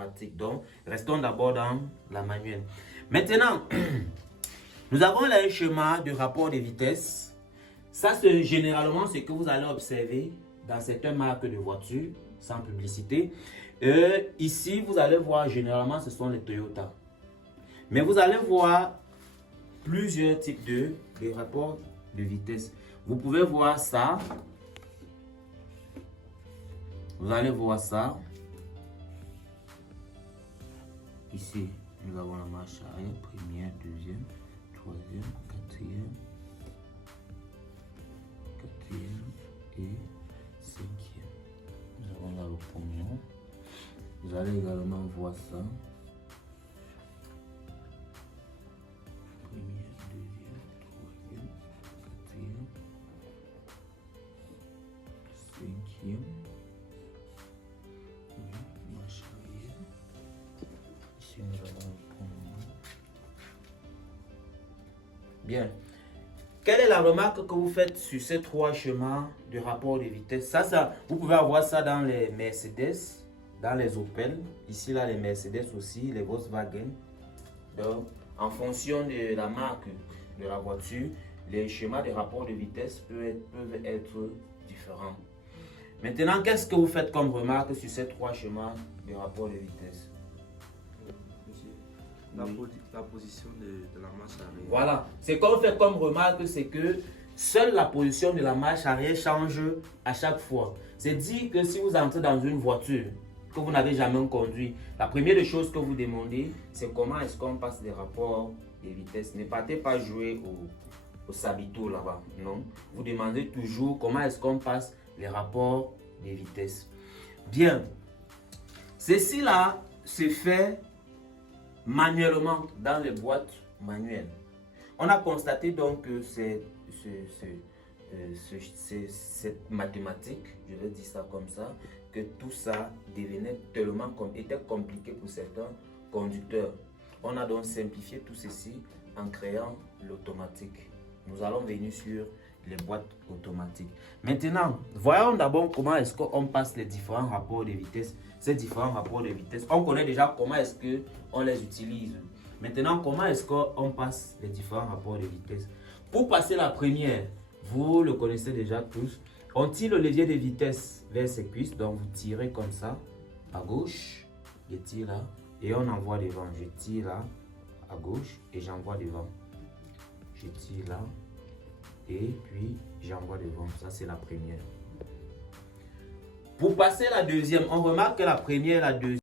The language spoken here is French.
l'automatique. Donc, restons d'abord dans la manuelle. Maintenant, nous avons là un schéma de rapport de vitesse. Ça, c'est généralement ce que vous allez observer dans certaines marques de voitures, sans publicité. Ici, vous allez voir, généralement, ce sont les Toyota. Mais vous allez voir plusieurs types de rapports de vitesse. Vous pouvez voir ça. Vous allez voir ça. Ici, nous avons la marche arrière, première, deuxième, troisième, quatrième et cinquième. Nous avons là le pognon. Vous allez également voir ça. Première, deuxième, troisième, quatrième, cinquième. Marche arrière. Ici, nous avons le pognon. Bien. Quelle est la remarque que vous faites sur ces trois chemins de rapport de vitesse? Ça, vous pouvez avoir ça dans les Mercedes, dans les Opel. Ici, là, les Mercedes aussi, les Volkswagen. Donc, en fonction de la marque de la voiture, les schémas de rapport de vitesse peuvent être différents. Maintenant, qu'est-ce que vous faites comme remarque sur ces trois schémas de rapport de vitesse? La position de la marche arrière. Voilà. Ce qu'on fait comme remarque, c'est que seule la position de la marche arrière change à chaque fois. C'est dire que si vous entrez dans une voiture que vous n'avez jamais conduit, la première des choses que vous demandez, c'est comment est-ce qu'on passe des rapports de vitesse. Ne partez pas jouer au sabito là-bas. Non. Vous demandez toujours comment est-ce qu'on passe les rapports de vitesse. Bien. Ceci là se fait manuellement dans les boîtes manuelles. On a constaté donc que cette mathématique, je vais dire ça comme ça, que tout ça devenait tellement était compliqué pour certains conducteurs. On a donc simplifié tout ceci en créant l'automatique. Nous allons venir sur les boîtes automatiques. Maintenant, voyons d'abord comment est-ce qu'on passe les différents rapports de vitesse. Ces différents rapports de vitesse, on connaît déjà comment est-ce qu'on les utilise. Maintenant, comment est-ce qu'on passe les différents rapports de vitesse? Pour passer la première, vous le connaissez déjà tous, on tire le levier de vitesse vers ses cuisses. Donc, vous tirez comme ça, à gauche, je tire là, et on envoie devant. Je tire là, à gauche, et j'envoie devant. Je tire là, et puis j'envoie devant. Ça, c'est la première. Pour passer la deuxième, on remarque que la première et la deuxième